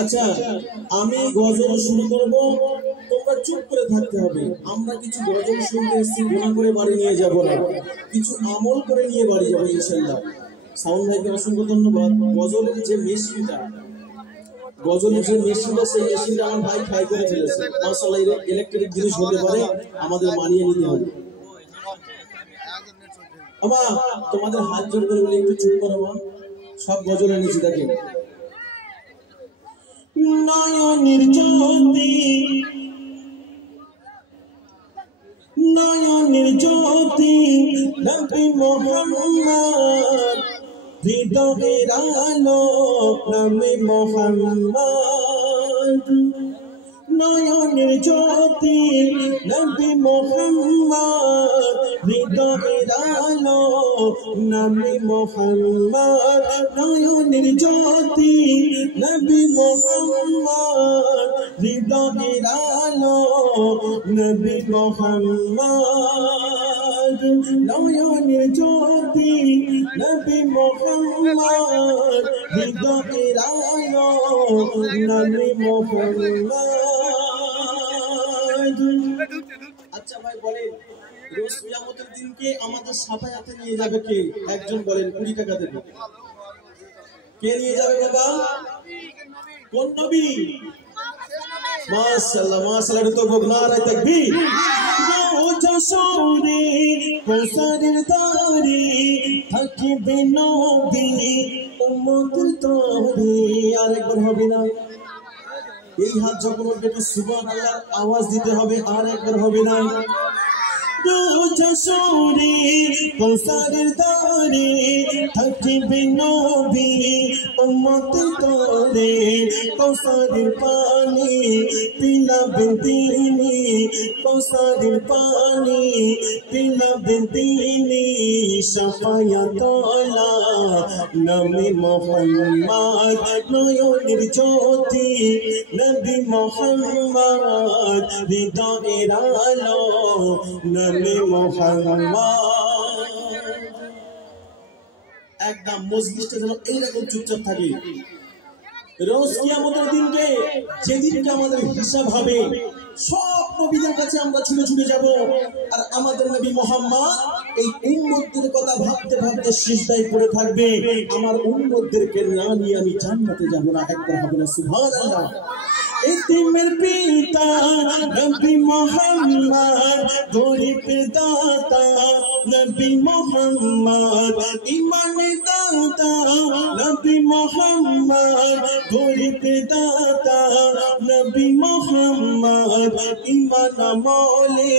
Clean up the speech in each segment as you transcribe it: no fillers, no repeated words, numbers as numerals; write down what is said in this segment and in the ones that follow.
আচ্ছা, আমি গজল শুরু করব, তোমরা চুপ করে থাকতে হবে। আমরা কিছু গজল শুনতে এসেছি, গুণা করে বাড়ি নিয়ে যাব না, কিছু আমল করে নিয়ে বাড়ি যাবো ইনশাল্লাহ। সাউন্ড ভাইকে অসংখ্য ধন্যবাদ। গজলের যে মেশিনটা সেই মেশিনটা আমার ভাই খাই করে ফেলেছে। মাশাআল্লাহ, ইলেকট্রিক জিনিস হতে পারে, আমাদের মানিয়ে নিতে হবে। আমা তোমাদের হাত জোর করে বলে একটু চুপ করো মা, সব গজল এনেছি দেখেন। নয়নের জ্যোতি নবী মুহাম্মদ, হৃদয়ের আলো নবী মুহাম্মদ। নয়নের জ্যোতি নবী মুহাম্মদ, হৃদয়ের আলো নবী মুহাম্মদ। নয়নের জ্যোতি নবী মুহাম্মদ, হৃদয়ের আলো নবী মুহাম্মদ। নয়নের জ্যোতি নবী মুহাম্মদ, হৃদয়ের আলো নবী মুহাম্মদ। আচ্ছা ভাই বলেন, রোজ কিয়ামতের দিনকে আমাদের সাফায়াতে নিয়ে যাবে কে? একজন বলেন, 20 টাকা দেবে। কে নিয়ে যাবে বাবা? কোন নবী? মাশাআল্লাহ মাশাআল্লাহ, তো নারায়ে তাকবীর। যশোরে কৌসারের দারে থাকিবে নবী উম্মতের তরে। আরেকবার হবে না? এই হাত যখন উঠবে একটু সুবহানাল্লাহ আওয়াজ দিতে হবে। আর একবার হবে না? যশোরে কৌসারের দারে থাকিবে নবী উম্মতের তরে। কৌসারের পানি পিলাবেন তিনি, কৌসারের পানি পিলাবেন তিনি। শাফায়াতওয়ালা নবী মুহাম্মদ, নয়নের জ্যোতি নবী মুহাম্মদ, হৃদয়ের আলো নবী মুহাম্মদ। একদম মজলিসটা যেন এইরকম চুপচাপ থাকে। রোজ কিয়ামতের দিনকে, যেদিনকে আমাদের হিসাব হবে, সব নবীদের কাছে আমরা ছুটে যাব। আর আমাদের নবী মুহাম্মদ এই উম্মতদের কথা ভাবতে ভাবতে সিজদায় পড়ে থাকবে, আমার উম্মতদেরকে না নিয়ে আমি জান্নাতে যাব না। একবার হবে না সুবহানাল্লাহ। ইতিমের পিতা নবী মুহাম্মদ, গরিব দাতা নবী মুহাম্মদ, ইমানের দাতা নবী মুহাম্মদ, গরিব দাতা নবী মুহাম্মদ, ইমান আমলে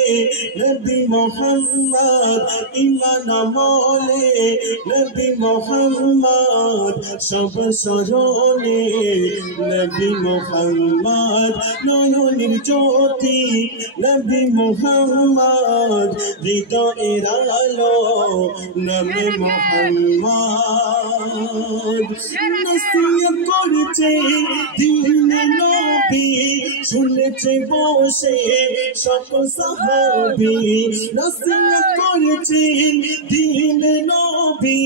নবী মুহাম্মদ, ইমান আমলে নবী মুহাম্মদ, সব স্মরণে নবী মুহাম্মদ। নয়নের জ্যোতি নবী মুহাম্মদ, হৃদয়ের আলো নবী মুহাম্মদ। নসিহত করেছে দিনে নবী, শুনেছে বসে সকল সাহাবী। নসিহত করেছে দিনে নবী,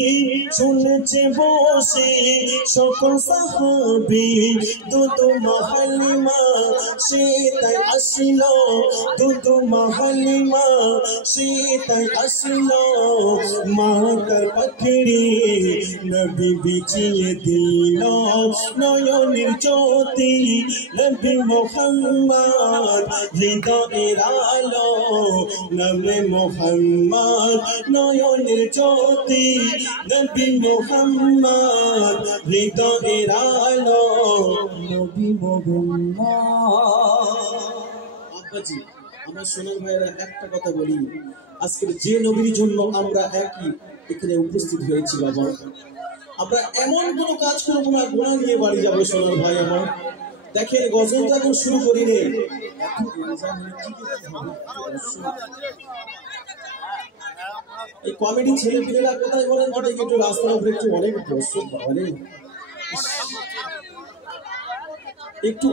শুনেছে বসে সকল সাহাবী। দুদু হালিমা সে তাই আসিল, দুদু হালিমা সে তাই আসিল। মাতার পাখিড়ি নবী বিছিয়ে দিল, নয়নের জ্যোতি নবী মুহাম্মদ, হৃদয়ের আলো নবী মুহাম্মদ। নয়নের জ্যোতি নবী মুহাম্মদ, হৃদয়ের আলো নবী মুহাম্মদ। আব্বাজি, আমার সোনার ভাইরা একটা কথা বলি, আজকের যে নবীর জন্য আমরা একই এখানে উপস্থিত হয়েছি বাবা, আমরা এমন কোনো কাজ করবো না গুনাহ নিয়ে বাড়ি যাবো। সোনার ভাই আমার দেখেন, গজলটা এখন শুরু করিনি, এই কমেডি ছেলে পিলেরা কোথায় বলেন তো, একটু রাস্তার উপরে একটু অনেক দর্শক, একটু